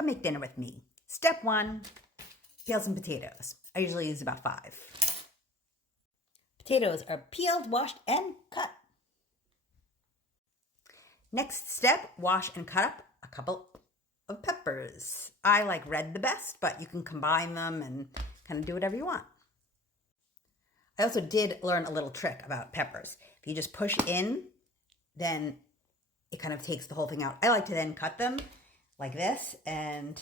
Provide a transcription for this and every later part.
Come make dinner with me. Step 1, peel some potatoes. I usually use about 5. Potatoes are peeled, washed, and cut. Next step, wash and cut up a couple of peppers. I like red the best, but you can combine them and kind of do whatever you want. I also did learn a little trick about peppers. If you just push in, then it kind of takes the whole thing out. I like to then cut them like this and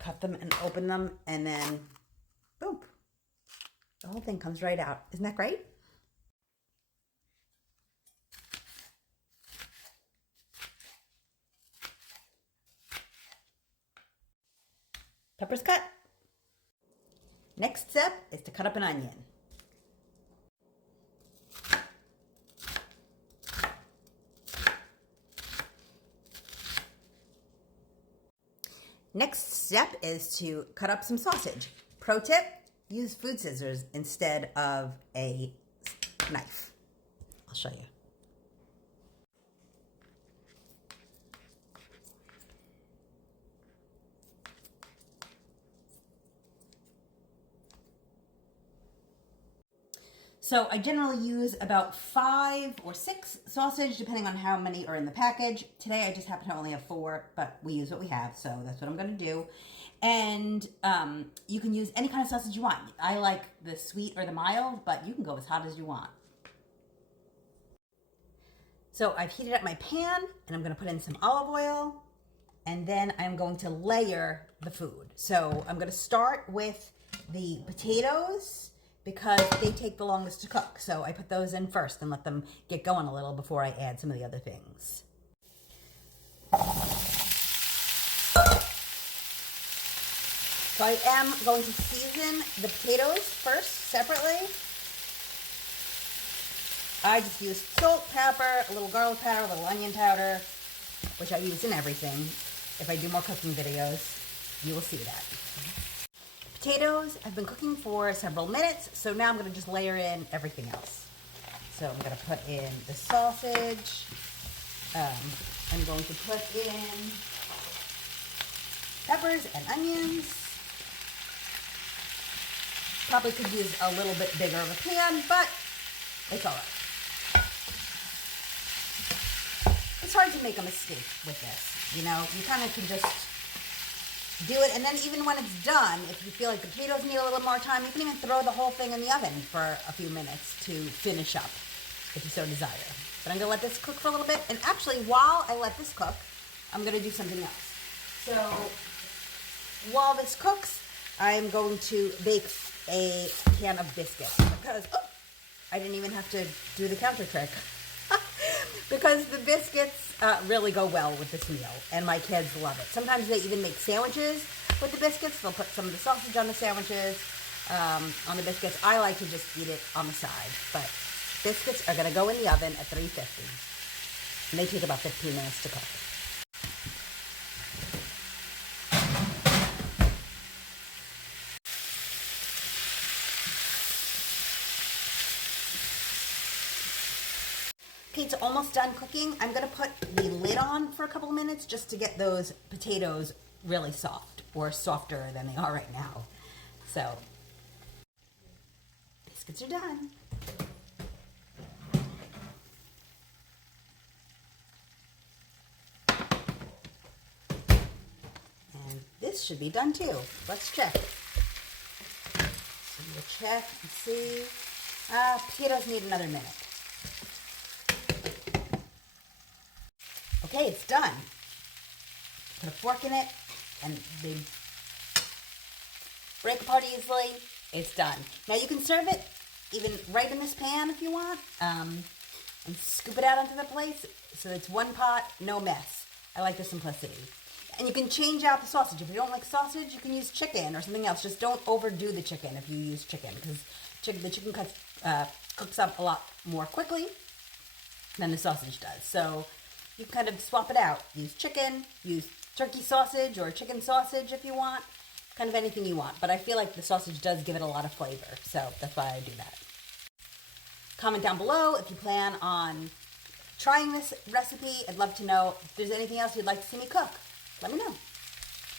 cut them and open them, and then boom, the whole thing comes right out. Isn't that great? Peppers cut. Next step is to cut up an onion. Next step is to cut up some sausage. Pro tip, use food scissors instead of a knife. I'll show you. So I generally use about 5 or 6 sausage, depending on how many are in the package. Today I just happen to only have 4, but we use what we have, so that's what I'm going to do. And you can use any kind of sausage you want. I like the sweet or the mild, but you can go as hot as you want. So I've heated up my pan, and I'm going to put in some olive oil, and then I'm going to layer the food. So I'm going to start with the potatoes, because they take the longest to cook. So I put those in first and let them get going a little before I add some of the other things. So I am going to season the potatoes first separately. I just use salt, pepper, a little garlic powder, a little onion powder, which I use in everything. If I do more cooking videos, you will see that. Potatoes have been cooking for several minutes, so now I'm going to just layer in everything else. So I'm going to put in the sausage. I'm going to put in peppers and onions. Probably could use a little bit bigger of a pan, but it's all right. It's hard to make a mistake with this. You know, you kind of can just do it, and then even when it's done, if you feel like the potatoes need a little more time, you can even throw the whole thing in the oven for a few minutes to finish up, if you so desire. But I'm going to let this cook for a little bit, and actually, while I let this cook, I'm going to do something else. So, while this cooks, I'm going to bake a can of biscuits, because, I didn't even have to do the counter trick. Because the biscuits really go well with this meal, and my kids love it. Sometimes they even make sandwiches with the biscuits. They'll put some of the sausage on the sandwiches, on the biscuits. I like to just eat it on the side, but biscuits are going to go in the oven at 350, and they take about 15 minutes to cook. Okay, it's almost done cooking. I'm going to put the lid on for a couple of minutes just to get those potatoes really soft, or softer than they are right now. So, biscuits are done. And this should be done too. Let's check. So we'll check and see. Potatoes need another minute. Okay, it's done. Put a fork in it, and they break apart easily. It's done. Now you can serve it even right in this pan if you want, and scoop it out onto the plate so it's one pot, no mess. I like the simplicity. And you can change out the sausage. If you don't like sausage, you can use chicken or something else. Just don't overdo the chicken if you use chicken, because the chicken cooks up a lot more quickly than the sausage does. So you kind of swap it out. Use chicken, use turkey sausage or chicken sausage if you want. Kind of anything you want. But I feel like the sausage does give it a lot of flavor. So that's why I do that. Comment down below if you plan on trying this recipe. I'd love to know if there's anything else you'd like to see me cook. let me know.